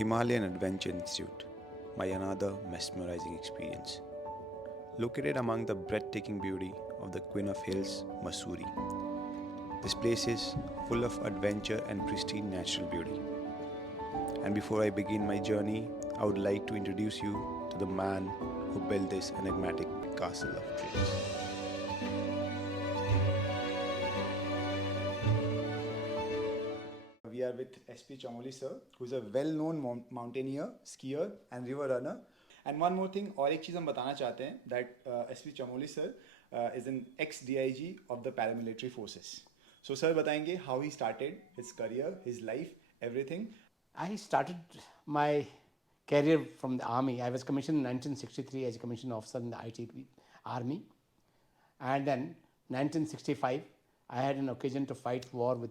Himalayan Adventure Institute, my another mesmerizing experience. Located among the breathtaking beauty of the Queen of Hills, Mussoorie. This place is full of adventure and pristine natural beauty. And before I begin my journey, I would like to introduce you to the man who built this enigmatic castle of dreams. We are with SP Chamoli sir, who is a well-known mountaineer, skier and river runner. And one more thing, और एक चीज़ हम बताना चाहते हैं that SP Chamoli sir is an ex-DIG of the paramilitary forces. So sir बताएंगे how he started his career, his life, everything. I started my career from the army. I was commissioned in 1963 as a commissioned officer in the ITP army, and then 1965 I had an occasion to fight war with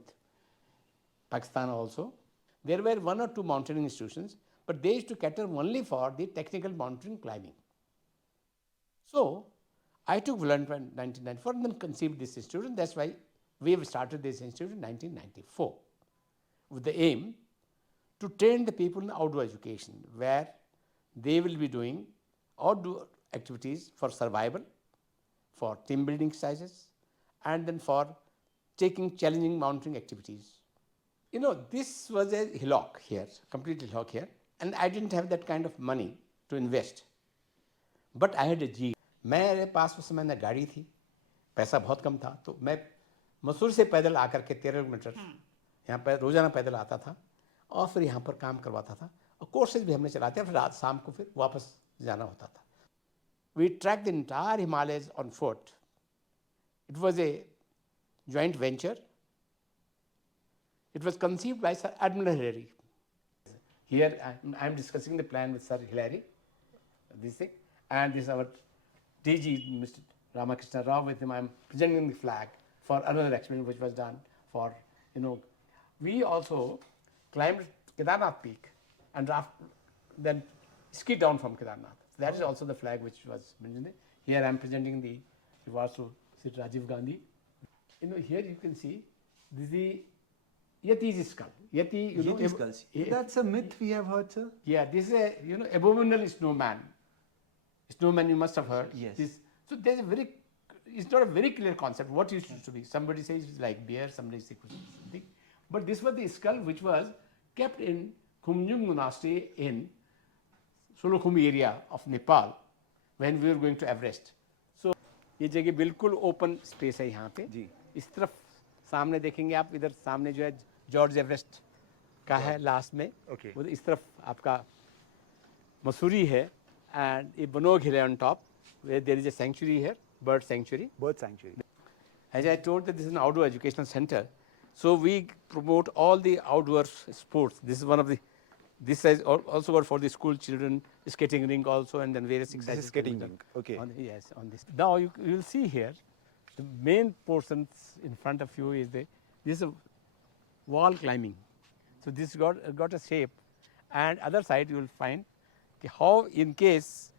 Pakistan also. There were one or two mountaineering institutions, but they used to cater only for the technical mountaineering climbing. So I took volunteer in 1994 and then conceived this institute, and that's why we have started this institute in 1994 with the aim to train the people in outdoor education, where they will be doing outdoor activities for survival, for team building exercises, and then for taking challenging mountaineering activities. You know, this was a hillock here, complete hillock here, and I didn't have that kind of money to invest. But I had a Jeep. मेरे पास उस समय न गाड़ी थी, पैसा बहुत कम था, तो मैं मसूरी से पैदल आकर के 13 किलोमीटर यहाँ पर रोजाना पैदल आता था और फिर यहाँ पर काम करवाता था, और कोर्सेज भी हमने चलाते, फिर रात शाम को फिर वापस जाना होता था. We tracked the entire Himalayas on foot. It was a joint venture. It was conceived by Sir Admiral Hillary. Here I am discussing the plan with Sir Hillary, this thing, and this is our DG, Mr. Ramakrishna Rao. With him I am presenting the flag for another experiment which was done for, we also climbed Kedarnath peak and then skied down from Kedarnath. So that is also the flag which was mentioned. Here I am presenting the rewards to Sir Rajiv Gandhi. Here you can see this is the Yeti's skull. Yeti, skulls. That's a myth we have heard, sir. Yeah, this is a abominable snowman. Snowman you must have heard. Yes. So there's it's not a very clear concept what it used to be. Somebody says it's like bear, somebody says something. But this was the skull which was kept in Khumjung Monastery in Solokhumi area of Nepal when we were going to Everest. So ये जगह बिल्कुल open space है यहाँ पे जी. इस तरफ सामने देखेंगे आप, इधर सामने जो है जॉर्ज एवरेस्ट का है लास्ट में. Okay. वो इस तरफ आपका मसूरी है, and a Banog hill on top where there is a sanctuary here, bird sanctuary. Bird sanctuary. As I told that this is an outdoor educational center, so we promote all the outdoor sports. This is one of the, this is also got for the school children, skating rink also, and then various exercises. This is skating rink. Okay. Yes, on this. Now you will see here, the main portions in front of you is this is a wall climbing. So this got a shape, and other side you will find how in case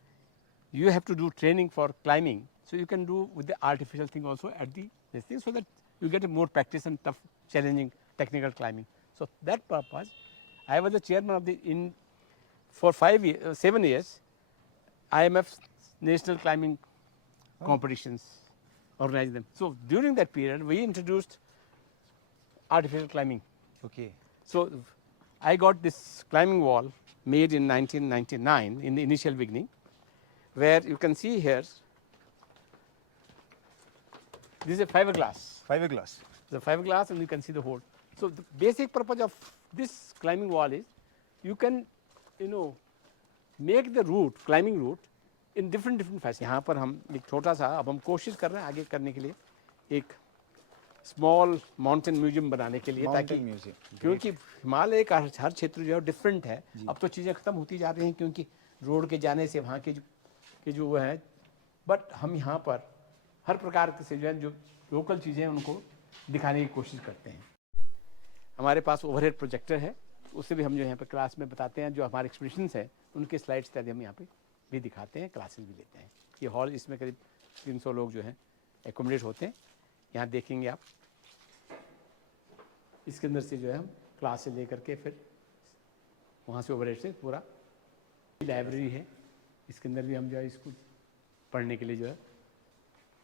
you have to do training for climbing, so you can do with the artificial thing also at this thing, so that you get a more practice and tough, challenging technical climbing. So that purpose, I was the chairman of for 7 years, IMF national climbing competitions, organized them. So during that period, we introduced artificial climbing. Okay. So I got this climbing wall made in 1999 in the initial beginning, where you can see here, this is a fiberglass. Fiberglass. The fiberglass, and you can see the hole. So the basic purpose of this climbing wall is you can, make the route, climbing route in different fashion. यहाँ पर हम एक छोटा सा, अब हम कोशिश कर रहे हैं आगे करने के लिए एक स्मॉल माउंटेन म्यूजियम बनाने के लिए, ताकि क्योंकि हिमालय का हर क्षेत्र जो है डिफरेंट है. अब तो चीज़ें ख़त्म होती जा रही हैं क्योंकि रोड के जाने से वहाँ के जो है, बट हम यहाँ पर हर प्रकार के से जो लोकल चीज़ें हैं उनको दिखाने की कोशिश करते हैं. हमारे पास ओवरहेड प्रोजेक्टर है, उससे भी हम जो यहाँ पर क्लास में बताते हैं, जो हमारे एक्सपीडिशंस हैं उनके स्लाइड्स इत्यादि हम यहाँ पे भी दिखाते हैं, क्लासेस भी लेते हैं. ये हॉल, इसमें करीब 300 लोग जो हैं एकोमोडेट होते हैं. यहाँ देखेंगे आप, इसके अंदर से जो है हम क्लास से लेकर के फिर वहाँ से ओवरहेड से पूरा लाइब्रेरी है, इसके अंदर भी हम जो है इसको पढ़ने के लिए जो है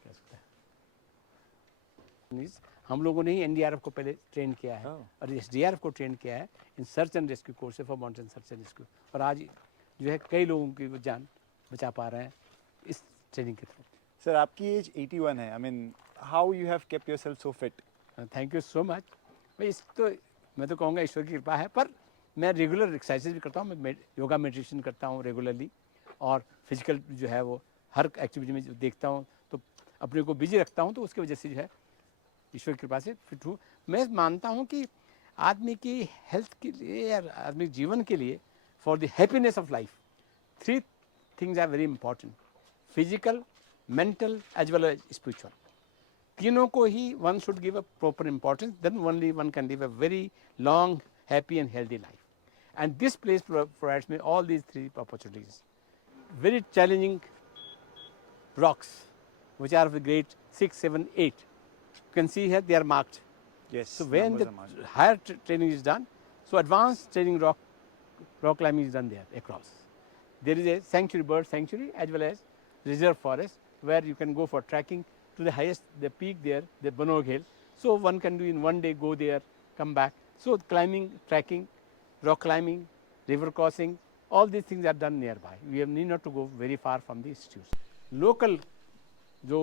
क्या सकता है। हम लोगों ने ही एनडीआरएफ को पहले ट्रेन किया है और एसडीआरएफ को ट्रेन किया है in search and rescue course for mountain search and rescue, और आज जो है कई लोगों की जान बचा पा रहे हैं इस ट्रेनिंग के थ्रू। सर आपकी एज 81 है, I mean how you have kept yourself so fit? Thank you so much. भाई इस तो मैं तो कहूँगा ईश्वर की कृपा है, पर मैं रेगुलर एक्सरसाइज भी करता हूँ, मैं योगा मेडिटेशन करता हूँ रेगुलरली, और फिजिकल जो है वो हर एक्टिविटी में जो देखता हूँ तो अपने को बिजी रखता हूँ, तो उसकी वजह से जो है ईश्वर की कृपा से फिट हूँ। मैं मानता हूँ कि आदमी की हेल्थ के लिए या आदमी के जीवन के लिए, for the happiness of life, 3 things are very important: physical, mental as well as spiritual. तीनों को ही one should give a proper importance, then only one can live a very long, happy and healthy life. And this place provides me all these 3 opportunities. Very challenging rocks which are of the grade 6, 7, 8. You can see here they are marked. Yes. So when the higher training is done, so advanced training rock climbing is done there across. There is a sanctuary, bird sanctuary, as well as reserve forest, where you can go for trekking to the highest, the peak there, the Banog Hill. So one can do in one day, go there, come back. So climbing, trekking, rock climbing, river crossing, all these things are done nearby. We have need not to go very far from the institutes. Local जो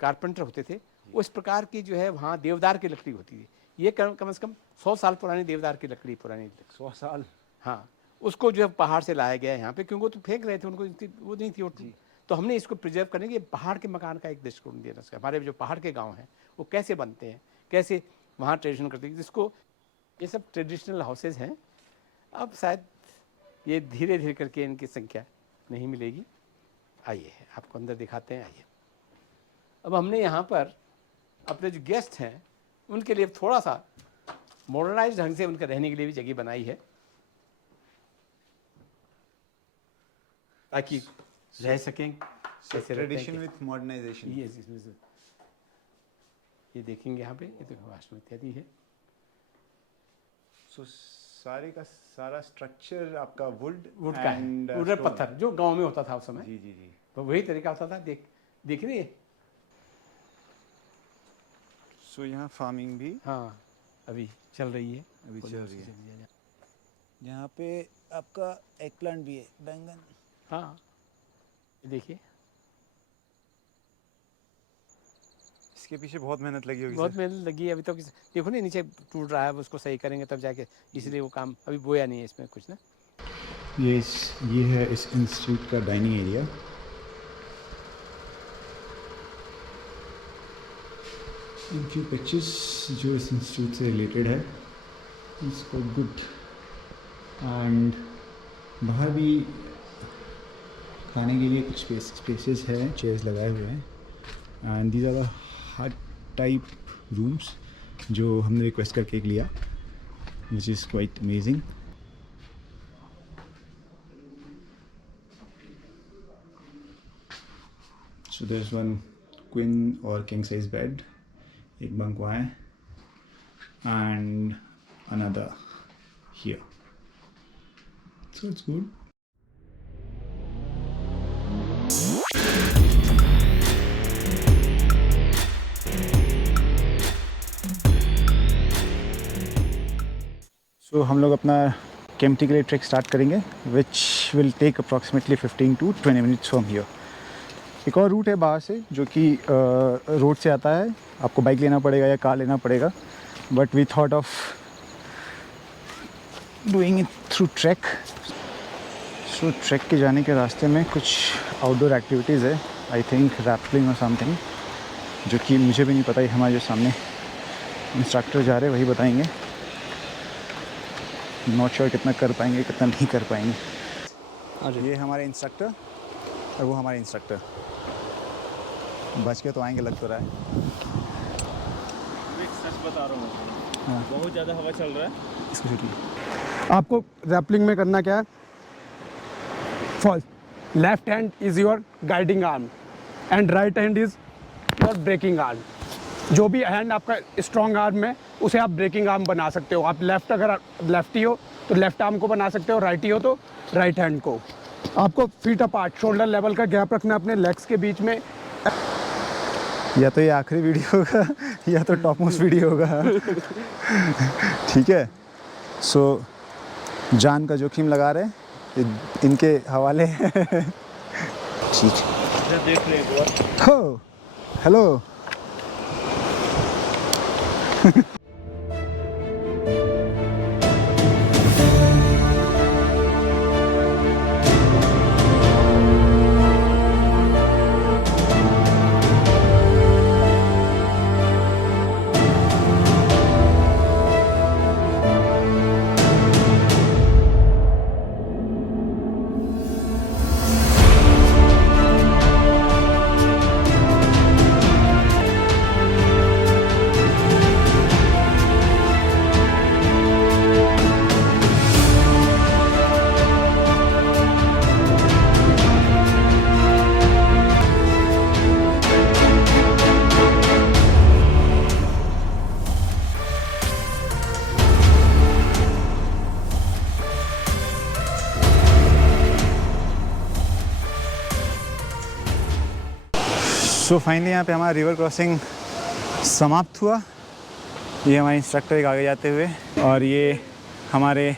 carpenter होते थे, उस प्रकार की जो है वहाँ देवदार की लकड़ी होती थी। ये कम से कम 100 साल पुरानी देवदार की लकड़ी, पुरानी 100 साल, हाँ, उसको जो है पहाड़ से लाया गया है यहाँ पे, क्योंकि वो तो फेंक रहे थे, उनको वो नहीं थी, तो हमने इसको प्रिजर्व करने के पहाड़ के मकान का एक दृष्टिकोण दिया। हमारे जो पहाड़ के गाँव हैं वो कैसे बनते हैं, कैसे वहाँ ट्रेडिशन करते हैं, जिसको ये सब ट्रेडिशनल हाउसेज हैं। अब शायद ये धीरे धीरे करके इनकी संख्या नहीं मिलेगी। आइए आपको अंदर दिखाते हैं, आइए। अब हमने यहाँ पर अपने जो गेस्ट हैं उनके लिए थोड़ा सा मॉडर्नाइज ढंग से उनके रहने के लिए भी जगह बनाई है, ताकि रह सकें। Tradition with modernisation. ये देखेंगे यहाँ पे, ये तो वास्तु इत्यादि है। सो सारे का सारा स्ट्रक्चर आपका वुड का है, वुड पत्थर जो गांव में होता था उस समय। जी जी जी, तो वही तरीका होता था। देख रहे हैं। सो यहाँ फार्मिंग भी हाँ अभी चल रही है, अभी चल रही है। यहाँ पे आपका एग प्लांट भी है, बैंगन। हाँ देखिए, इसके पीछे बहुत मेहनत लगी होगी। बहुत मेहनत लगी है। अभी तो देखो ना, नीचे टूट रहा है, उसको सही करेंगे तब जाके, इसलिए वो काम अभी बोया नहीं है इसमें कुछ ना। ये है इस इंस्टीट्यूट का dining area. In few pictures जो इस इंस्टीट्यूट से रिलेटेड है, इसको गुड। एंड बाहर भी खाने के लिए कुछ स्पेसेस हैं, चेयर्स लगाए हुए हैं। एंड दीज आर द हट टाइप रूम्स जो हमने रिक्वेस्ट करके एक लिया, which is quite amazing. So there's one queen or king size bed, एक bunk वहाँ है, and another here. So it's good. So हम लोग अपना केम्प्टी के लिए ट्रैक स्टार्ट करेंगे, which will take approximately 15 to 20 minutes from here. एक और रूट है बाहर से जो कि रोड से आता है, आपको बाइक लेना पड़ेगा या कार लेना पड़ेगा, but we thought of doing it through trek. So trek के जाने के रास्ते में कुछ आउटडोर एक्टिविटीज़ है, आई थिंक रैपलिंग और समथिंग, जो कि मुझे भी नहीं पता। ही हमारे जो सामने इंस्ट्रक्टर जा रहे हैं वही बताएंगे। नॉट श्योर कितना कर पाएंगे कितना नहीं कर पाएंगे। ये हमारे इंस्ट्रक्टर और वो हमारे इंस्ट्रक्टर बच के तो आएंगे, लग तो रहा है। सच बता रहा हूँ, हाँ। बहुत ज़्यादा हवा चल रहा है। इसको छुट्टी। आपको रैपलिंग में करना क्या है? First left hand is your guiding arm and right hand is your braking arm. जो भी हैंड आपका स्ट्रॉन्ग आर्म में उसे आप ब्रेकिंग आर्म बना सकते हो। आप लेफ़्ट, अगर लेफ्टी हो तो लेफ़्ट आर्म को बना सकते हो, राइटी हो तो राइट हैंड को। आपको फीट अपार्ट, शोल्डर लेवल का गैप रखना है अपने लेग्स के बीच में। या तो ये आखिरी वीडियो होगा या तो टॉप मोस्ट वीडियो होगा। ठीक है, सो जान का जोखिम लगा रहे इनके हवाले। ठीक है, देख ले एक बार। हो हेलो। सो फाइनली यहाँ पे हमारा रिवर क्रॉसिंग समाप्त हुआ। ये हमारे इंस्ट्रक्टर एक आगे जाते हुए, और ये हमारे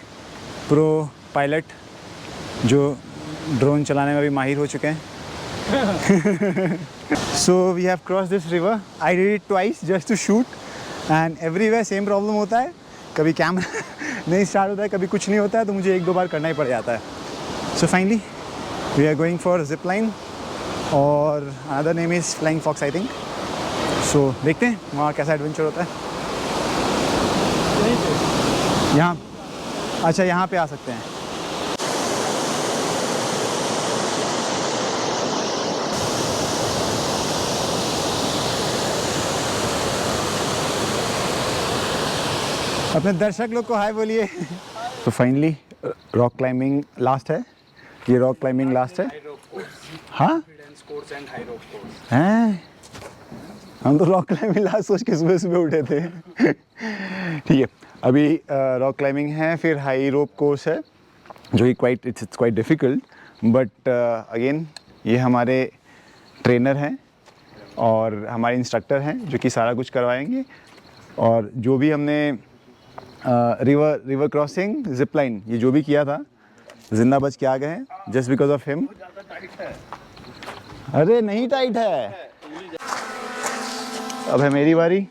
प्रो पायलट जो ड्रोन चलाने में भी माहिर हो चुके हैं। So we have cross this river. I did it twice just to shoot, and everywhere same problem होता है। कभी कैमरा नहीं स्टार्ट होता है, कभी कुछ नहीं होता है, तो मुझे 1-2 बार करना ही पड़ जाता है। So finally we are going for zip line, और another name is flying fox I think. So देखते हैं वहाँ कैसा एडवेंचर होता है। यहाँ, अच्छा यहाँ पे आ सकते हैं। अपने दर्शक लोग को हाय बोलिए। तो फाइनली रॉक क्लाइंबिंग लास्ट है, ये रॉक क्लाइंबिंग लास्ट है। हाँ हैं, हम तो रॉक क्लाइंबिंग लास्ट सोच के सुबह सुबह उठे थे। ठीक है, अभी रॉक क्लाइंबिंग है, फिर हाई रोप कोर्स है जो कि it's quite difficult, but again ये हमारे ट्रेनर हैं और हमारे इंस्ट्रक्टर हैं जो कि सारा कुछ करवाएंगे। और जो भी हमने रिवर क्रॉसिंग, जिप लाइन, ये जो भी किया था, जिंदा बच के आ गए हैं जस्ट बिकॉज ऑफ हिम। अरे नहीं टाइट है, अब है मेरी बारी।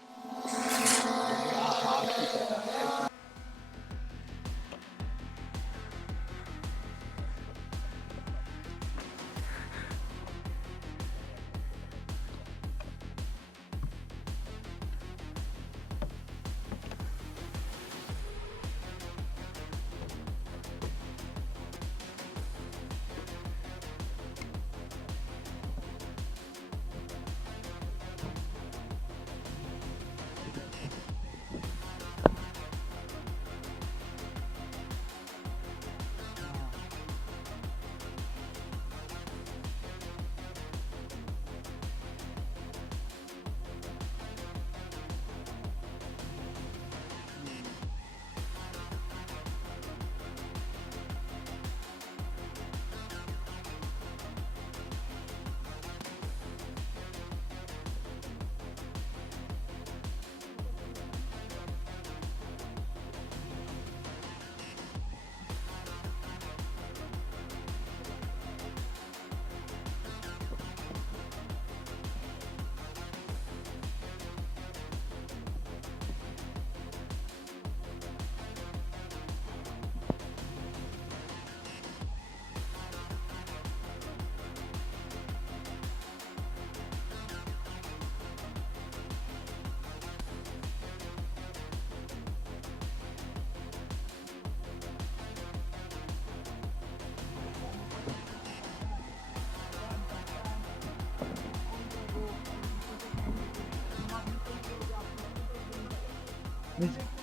Music.